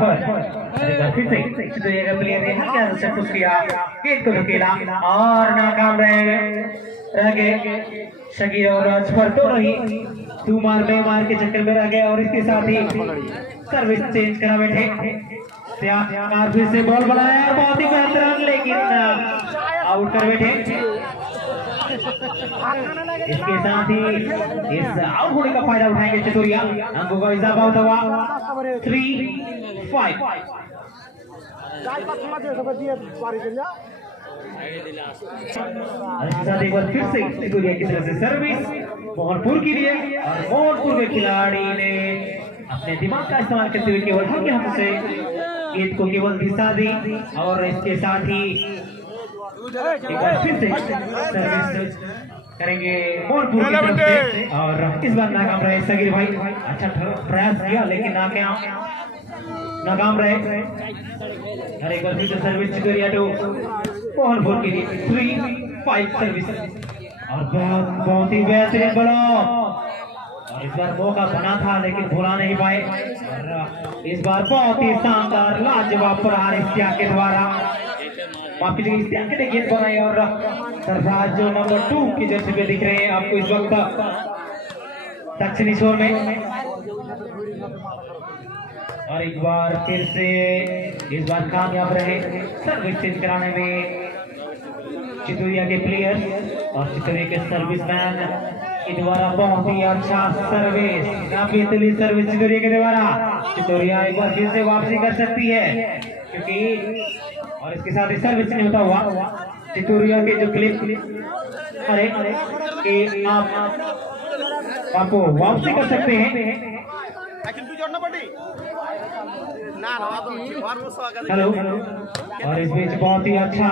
फिर से चितौरिया प्लेयर ने हल्का सा पुश किया, गेंद को धकेला और नाकाम रह गए शकील और अजफर दोनों ही तू मार बे मार के चक्कर में रह गए और इसके साथ ही सर्विस चेंज करा बैठे। फिर से बॉल बनाया और बहुत ही बेहतरीन लेकिन आउट कर बैठे। इसके साथ ही इस आउट होने का फायदा उठाएंगे चितौरिया। अंकों का इजाफा होता हुआ 3-5। एक बार फिर से चितौरिया की तरफ से सर्विस मोहनपुर के लिए और मोहनपुर के खिलाड़ी ने अपने दिमाग का इस्तेमाल करते हुए केवल हल्के हाथों से गेंद को केवल दिशा दी और इसके साथ ही एक बार फिर से सर्विस करेंगे मोहनपुर की तरफ से और इस बार नाकाम रहे सगीर भाई। अच्छा प्रयास किया लेकिन नाकाम रहे। और एक बार फिर से सर्विस चितौरिया टू मोहनपुर के लिए 3-5 सर्विस और बहुत ही बेहतरीन बड़ा और इस बार मौका बना था लेकिन भुला नहीं पाए। और इस बार बहुत ही शानदार लाजवाब प्रहार इश्तियाक के द्वारा वापस इश्तियाक ने गेंद बनाई और सरफराज जो नंबर 2 की जर्सी पे दिख रहे हैं आपको इस वक्त दक्षिणी छोर में। और एक बार फिर से इस बार कामयाब रहे सर्विस चेंज कराने में चितौरिया के प्लेयर और चितौरिया के सर्विसमैन के द्वारा बहुत ही अच्छा सर्विस, काफी बेहतरीन सर्विस चितौरिया के द्वारा। चितौरिया एक बार फिर से वापसी कर सकती है क्योंकि और इसके साथ ही सर्विस नहीं होता हुआ चितौरिया के जो क्लिप कि आपको वापसी कर सकते हैं। हेलो और इस बीच बहुत ही अच्छा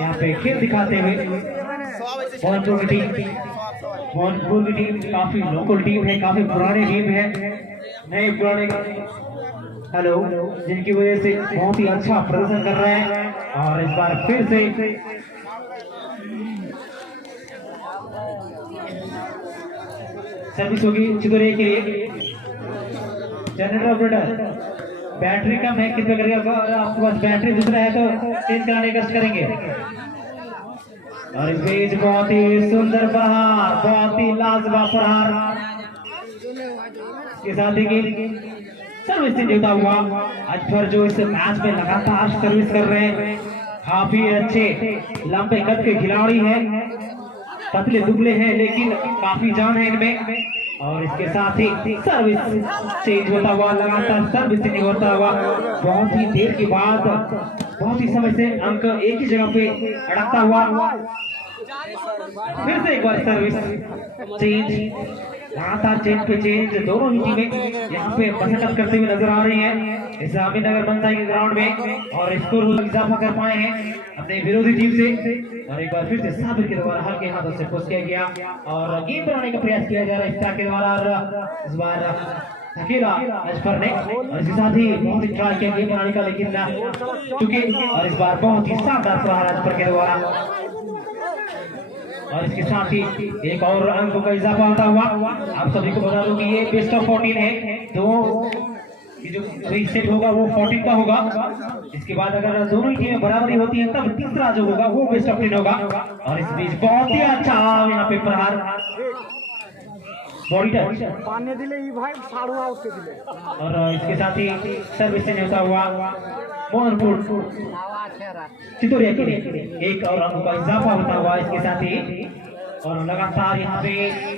यहाँ पे खेल दिखाते हुए मोहनपुर की टीम काफी लोकल टीम है, काफी पुरानी टीम है, नए पुराने हेलो जिनकी वजह से बहुत ही अच्छा प्रदर्शन कर रहे हैं। और इस बार फिर से सर्विस होगी चितौरिया के लिए। जनरेटर ऑपरेटर बैटरी कम है, कितने करिए आपके पास बैटरी दूसरा है तो चेंज कराने का करेंगे। और इस बीच बहुत ही सुंदर प्रहार, बहुत ही लाजवाब प्रहार के साथ ही सर्विस से जीता हुआ अजफर जो इस मैच में लगातार सर्विस कर रहे हैं। काफी अच्छे लंबे कद के खिलाड़ी हैं, पतले दुबले हैं लेकिन काफी जान है इनमें। और इसके साथ ही सर्विस चेंज होता हुआ, लगातार सर्विस चेंज होता हुआ बहुत ही देर के बाद बहुत ही समय से अंक एक ही जगह पे अड़कता हुआ फिर से एक बार सर्विस चेंज, लगातार चेंज पे चेंज। दोनों ही टीमें यहाँ पे मशक्कत करते हुए नजर आ रही हैं इस अमीनगर मंसाई के ग्राउंड में और स्कोर इजाफा कर पाए हैं अपने विरोधी टीम से। और एक बार फिर से साबिर के द्वारा हल्के हाथों से पुश किया गया और गेम बनाने का प्रयास किया जा रहा है इश्तियाक के द्वारा। और इस बार अकेला अजफर ने और इसके साथ ही बहुत ही ट्राई किया गेम बनाने का लेकिन चूंकि और इस बार बहुत ही शानदार प्रहार अजफर के द्वारा। और इसके साथ ही एक और अंक का इजाफा होता हुआ आप सभी को बता दूं कि ये बेस्ट ऑफ 14 है, तो जो सेट होगा वो 14 का होगा। इसके बाद अगर दोनों ही टीमें बराबरी होती हैं तब तीसरा जो होगा वो बेस्ट ऑफ 10 होगा। और इस बीच बहुत ही अच्छा यहाँ पे प्रहार बॉडी टच और इसके साथ ही सर्विस से होता हुआ मोहनपुर चितौरिया के लिए एक और अंक का इजाफा होता हुआ इसके साथ ही। और लगातार यहाँ पे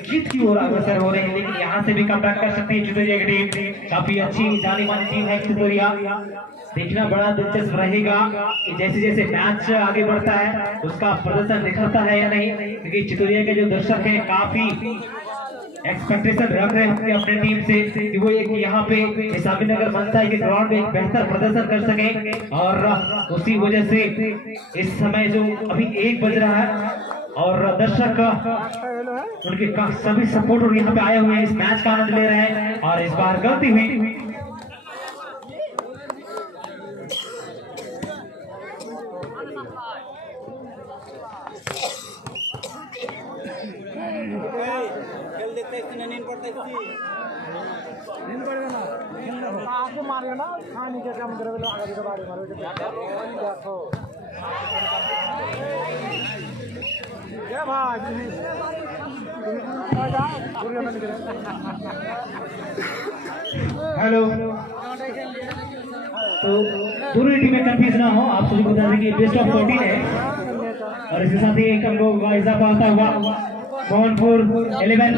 जीत की ओर अग्रसर हो रहे हैं लेकिन यहाँ से भी कमबैक कर सकती है चितौरिया की टीम। काफी अच्छी जानी मानी टीम है चितौरिया। देखना बड़ा दिलचस्प रहेगा कि जैसे जैसे मैच आगे बढ़ता है उसका प्रदर्शन निखरता है या नहीं, क्योंकि चितौरिया के जो दर्शक हैं काफी एक्सपेक्टेशन रख रहे हैं अपने टीम से कि वो एक यहाँ पे अमीनगर मंसाई के ग्राउंड में एक बेहतर प्रदर्शन कर सके। और उसी वजह से इस समय जो अभी 1 बज रहा है और दर्शक उनके सभी सपोर्टर यहाँ पे आए हुए हैं, इस मैच का आनंद ले रहे हैं। और इस बार गलती हुई नींद पड़ेगा ना। हेलो, तो दोनों टीमें कंफ्यूज ना हो, आप सभी को बता दें कि बेस्ट ऑफ 14 है और इसके साथ ही एक हम लोग इजाफा आता हुआ मोहनपुर 11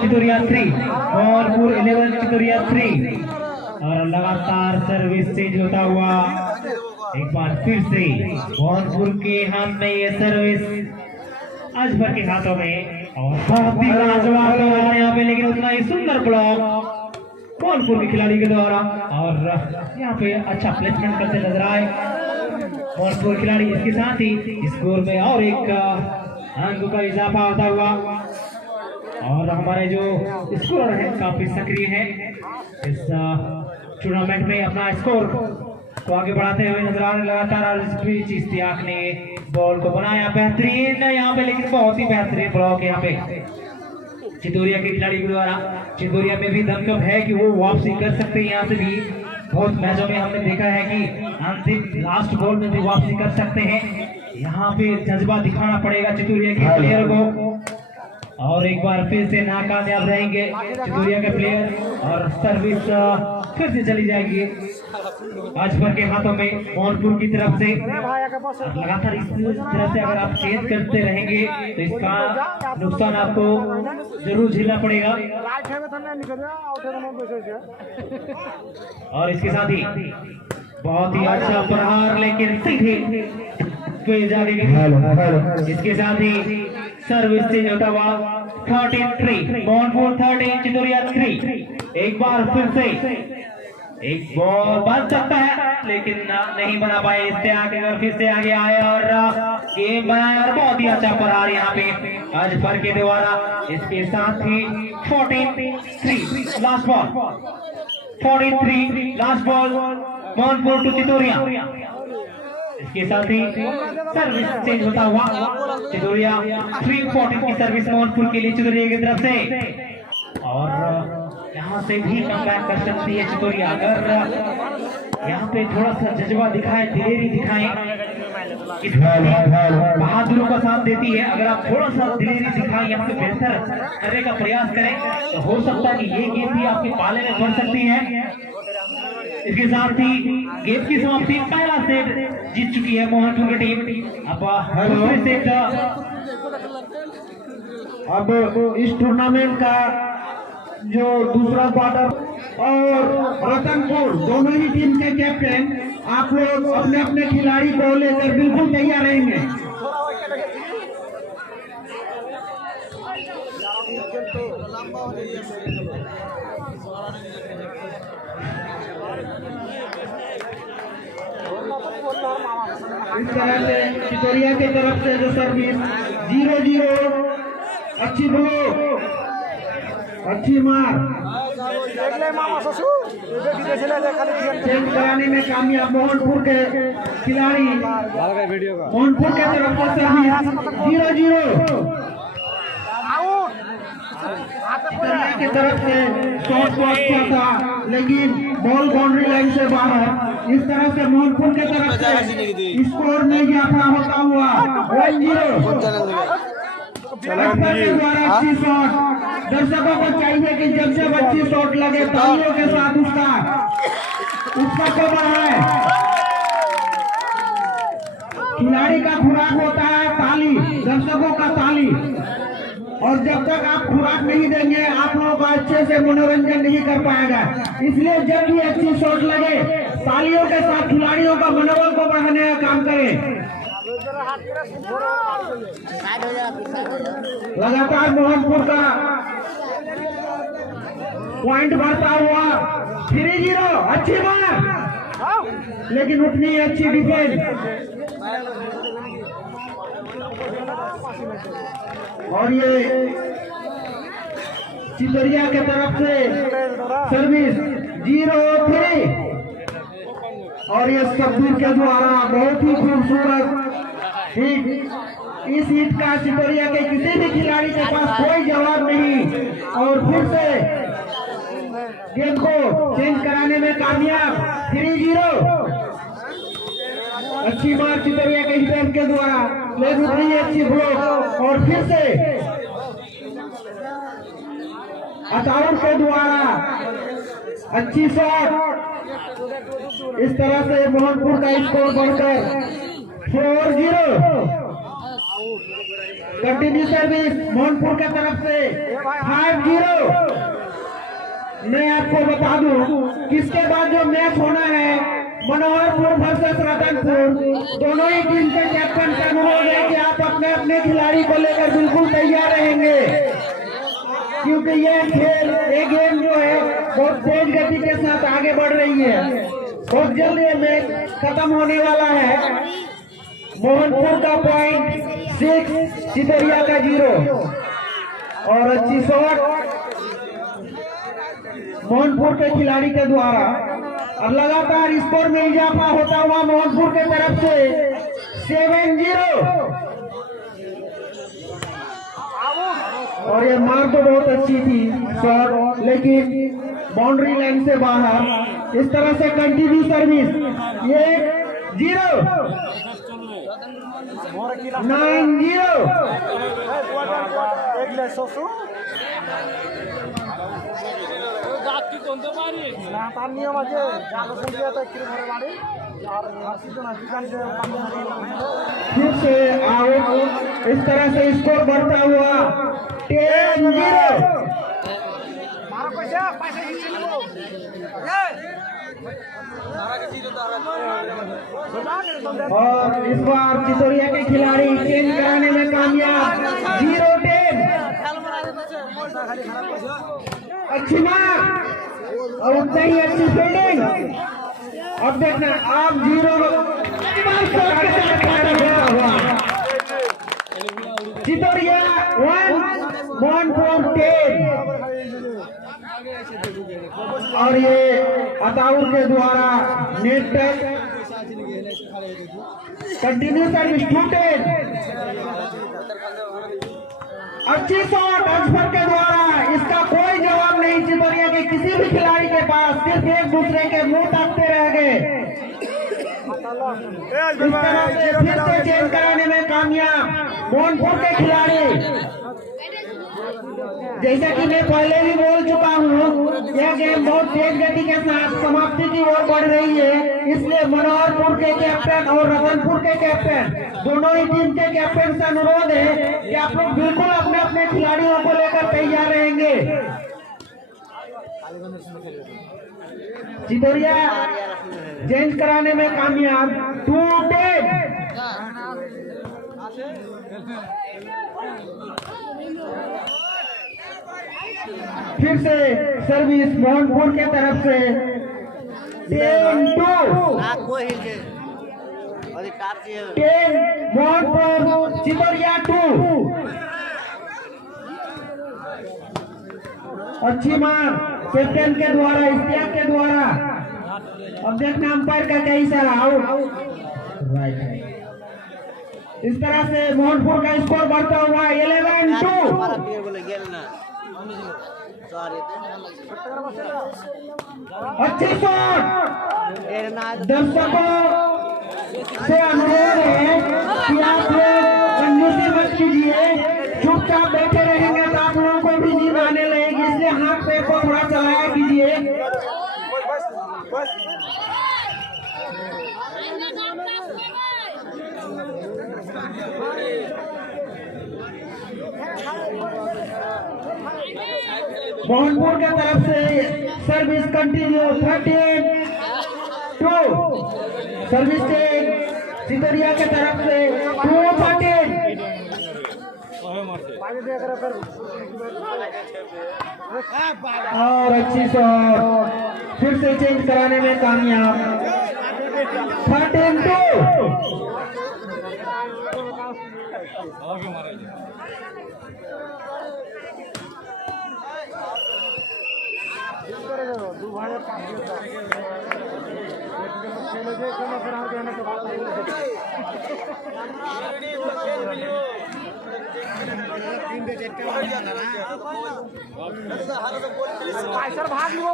चितौरिया 3, मोहनपुर 11 चितौरिया 3 और लगातार सर्विस चेंज होता हुआ एक बार फिर से मोहनपुर के हाथ में ये सर्विस आज भर के हाथों में और बहुत ही लाजवाब यहाँ पे, लेकिन उतना ही सुंदर ब्लॉक मोहनपुर के खिलाड़ी के द्वारा और यहाँ पे अच्छा प्लेसमेंट करते नजर आए मोहनपुर खिलाड़ी। इसके साथ ही स्कोर में और एक अंक का इजाफा होता हुआ और हमारे जो स्कोरर हैं काफी सक्रिय हैं इस टूर्नामेंट में, अपना स्कोर को आगे बढ़ाते हुए नजर आ रहे लगातार। इस बीच इश्तियाक ने बॉल को बनाया बेहतरीन यहाँ पे, लेकिन बहुत ही बेहतरीन ब्लॉक यहाँ पे चितौरिया के खिलाड़ी के द्वारा। चितौरिया में भी दमकम है कि वो वापसी कर सकते हैं, यहाँ से भी बहुत मैचों में हमने देखा है कि अंतिम लास्ट बॉल में भी वापसी कर सकते हैं। यहाँ पे जज्बा दिखाना पड़ेगा चितौरिया के प्लेयर को और एक बार फिर से नाकामयाब रहेंगे चितौरिया के प्लेयर और सर्विस फिर से चली जाएगी आज भर के हाथों में मोहनपुर की तरफ से। लगातार इस तरह से अगर आप चेंज करते रहेंगे तो इसका नुकसान आपको जरूर झेलना पड़ेगा। और इसके साथ ही बहुत ही अच्छा प्रहार, लेकिन सीधे जाके इसके साथ ही सर्विस चेंज होता हुआ 13-3 मोहनपुर 13 चितौरिया 3। एक बार फिर से एक बॉल बन सकता है लेकिन नहीं बना पाए, इससे आगे और फिर से आगे आए और गेम बनाया और बहुत ही अच्छा प्रहार यहाँ पे आज भर के द्वारा। इसके साथ ही 14-3 last ball 14-3 last ball Mohanpur to Chitauria. इसके साथ ही सर्विस चेंज होता हुआ चितौरिया 3-14 की सर्विस मोहनपुर के लिए चितौरिया की तरफ से और यहाँ से भी कमबैक कर सकती है चितौरिया अगर यहाँ पे थोड़ा सा जज्बा दिखाए, दिलेरी दिखाएं, बहादुरों का साथ देती है। अगर आप थोड़ा सा दिलेरी दिखाएं, यहाँ पे बेहतर करने का प्रयास करें तो हो सकता है कि ये गेम भी आपके पाले में बढ़ सकती है। इसके साथ ही गेम की समाप्ति पहला सेट जीत चुकी है मोहनपुर की टीम। अब इस टूर्नामेंट का जो दूसरा क्वार्टर और रतनपुर दोनों ही टीम के कैप्टन आप लोग अपने अपने खिलाड़ी को लेकर बिल्कुल तैयार रहेंगे। इस तरह से चितौरिया की तरफ से जो सर्विस 0-0 अच्छी ब्लो अच्छी मार चेंज कराने में कामयाब मोहनपुर के खिलाड़ी। मोहनपुर के तरफ से सर्विस 0-0 की तरफ से शॉट को अच्छा था लेकिन बॉल बाउंड्री लाइन से बाहर। इस तरह से मोहनपुर के तरफ से स्कोर में इजाफा होता हुआ 1-0 द्वारा अच्छी शॉट। दर्शकों को चाहिए कि जब जब अच्छी शॉट लगे तालियों के साथ उसका कवर है। खिलाड़ी का खुराक होता है ताली, दर्शकों का ताली, और जब तक आप खुराक नहीं देंगे आप लोगों का अच्छे से मनोरंजन नहीं कर पाएगा। इसलिए जब भी अच्छी शॉट लगे तालियों के साथ खिलाड़ियों का मनोबल को बढ़ाने का काम करें। लगातार मोहनपुर का पॉइंट बढ़ता हुआ 3-0 अच्छी बात लेकिन उतनी अच्छी डिफेंस। और ये चितौरिया के तरफ से सर्विस 0-3 और ये शब्बीर के द्वारा बहुत ही खूबसूरत हिट। इस हिट का चितौरिया के किसी भी खिलाड़ी के पास कोई जवाब नहीं और फिर से गेम को चेंज कराने में कामयाब 3-0। अच्छी मार चितरिया के हिटेन के द्वारा, ले रही है अच्छी ब्लॉक और फिर से अताउर के द्वारा अच्छी शॉट। इस तरह से मोहनपुर का स्कोर बढ़कर 4-0। कंटिन्यू सर्विस मोहनपुर की तरफ से 5-0। मैं आपको बता दूं किसके बाद जो मैच होना है मनोहरपुर वर्सेस रतनपुर, दोनों ही टीम के कैप्टन का अनुरोध है कि आप अपने अपने खिलाड़ी को लेकर बिल्कुल तैयार रहेंगे, क्योंकि ये खेल ये गेम जो है बहुत तेज गति के साथ आगे बढ़ रही है। बहुत जल्द ये मैच खत्म होने वाला है। मोहनपुर का पॉइंट 6, चितरिया का 0 और अच्छी शॉट मोहनपुर के खिलाड़ी के द्वारा। और लगातार स्कोर में इजाफा होता हुआ मोहनपुर के तरफ से 7-0। और ये मार तो बहुत अच्छी थी शॉट, लेकिन बाउंड्री लाइन से बाहर। इस तरह से कंटिन्यू सर्विस ये 0 9-0। नियम আছে फिर से आउट। इस तरह से स्कोर बढ़ता हुआ 10-0। और इस बार चितौरिया के खिलाड़ी चेंज कराने में कामयाब 0-10। अच्छी मार और उतना ही अच्छी फील्डिंग। अब देखना आप 0 चितौरिया 1 मोहनपुर 10। और ये अताउर के द्वारा नेट टच। Continue service 2-10। अच्छी शॉट अजफर के द्वारा। इसका कोई जवाब नहीं चितौरिया के किसी भी खिलाड़ी के पास, सिर्फ एक दूसरे के मुंह ताकते रह गए। इस तरह से फिर से चेंज कराने में कामयाब मोहनपुर के खिलाड़ी। जैसा कि मैं पहले भी बोल चुका हूँ, यह गेम बहुत तेज गति के साथ समाप्ति की ओर बढ़ रही है। इसलिए मनोहरपुर के कैप्टन और रतनपुर के कैप्टन, दोनों ही टीम के कैप्टन से अनुरोध है कि आप लोग बिल्कुल अपने अपने खिलाड़ियों को लेकर तैयार रहेंगे। चितौरिया चेंज कराने में कामयाब 2-10। फिर से सर्विस मोहनपुर के तरफ से 10-2। 10 मोहनपुर चितौरिया 2। अच्छी मार कैप्टन के द्वारा, इश्तियाक के द्वारा। अब देखना अंपायर का क्या इशारा, आउट। इस तरह से मोहनपुर का स्कोर बढ़ता हुआ 11-2। अच्छी शॉट। दर्शकों से अनुरोध है कि आप लोग कंजूसी मत कीजिए, चुपचाप बैठे रहेंगे तो आप लोगों को भी नींद आने लगेगी, इसलिए हाथ पैर को थोड़ा चलाया कीजिए। मोहनपुर के तरफ से सर्विस कंटिन्यू 13-2। सर्विस चेंज चितौरिया के तरफ से 2-13। और अच्छी शॉट फिर से चेंज कराने में कामयाब 13-2। पैसा भाग लो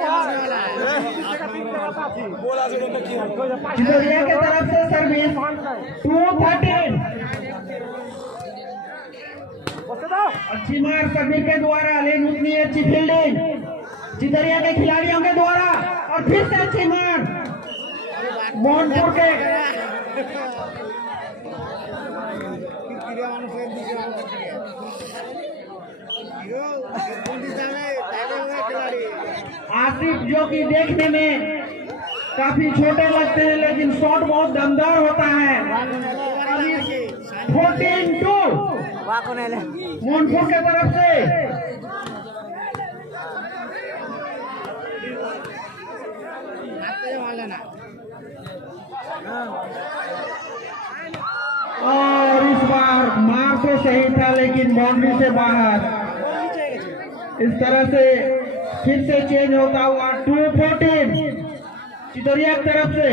चितौरिया के तरफ से सर्विस 213 अच्छी मार सभी के द्वारा, लेकिन उतनी अच्छी फील्डिंग चितौरिया के खिलाड़ियों के द्वारा, और फिर से अच्छी मार मोहनपुर के आसिफ, जो कि देखने में काफी छोटे लगते हैं लेकिन शॉट बहुत दमदार होता है। 14-2 मोहनपुर के तरफ से। और इस बार मार तो सही था लेकिन बाउंड्री से बाहर। इस तरह से फिर से चेंज होता हुआ 2-14 चितौरिया की तरफ से।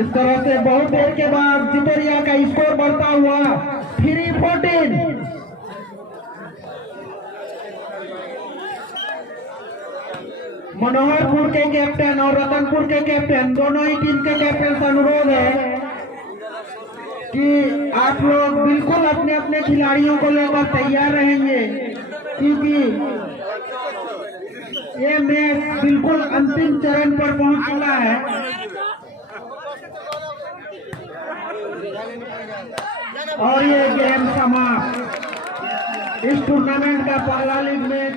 इस तरह से बहुत देर के बाद चितौरिया का स्कोर बढ़ता हुआ 3-14। मनोहरपुर के कैप्टन और रतनपुर के कैप्टन, दोनों ही टीम के कैप्टन से अनुरोध है कि आप लोग बिल्कुल अपने अपने खिलाड़ियों को लेकर तैयार रहेंगे, क्योंकि ये मैच बिल्कुल अंतिम चरण पर पहुंच चुका है। और ये गेम समाप्त। इस टूर्नामेंट का पहला लीग मैच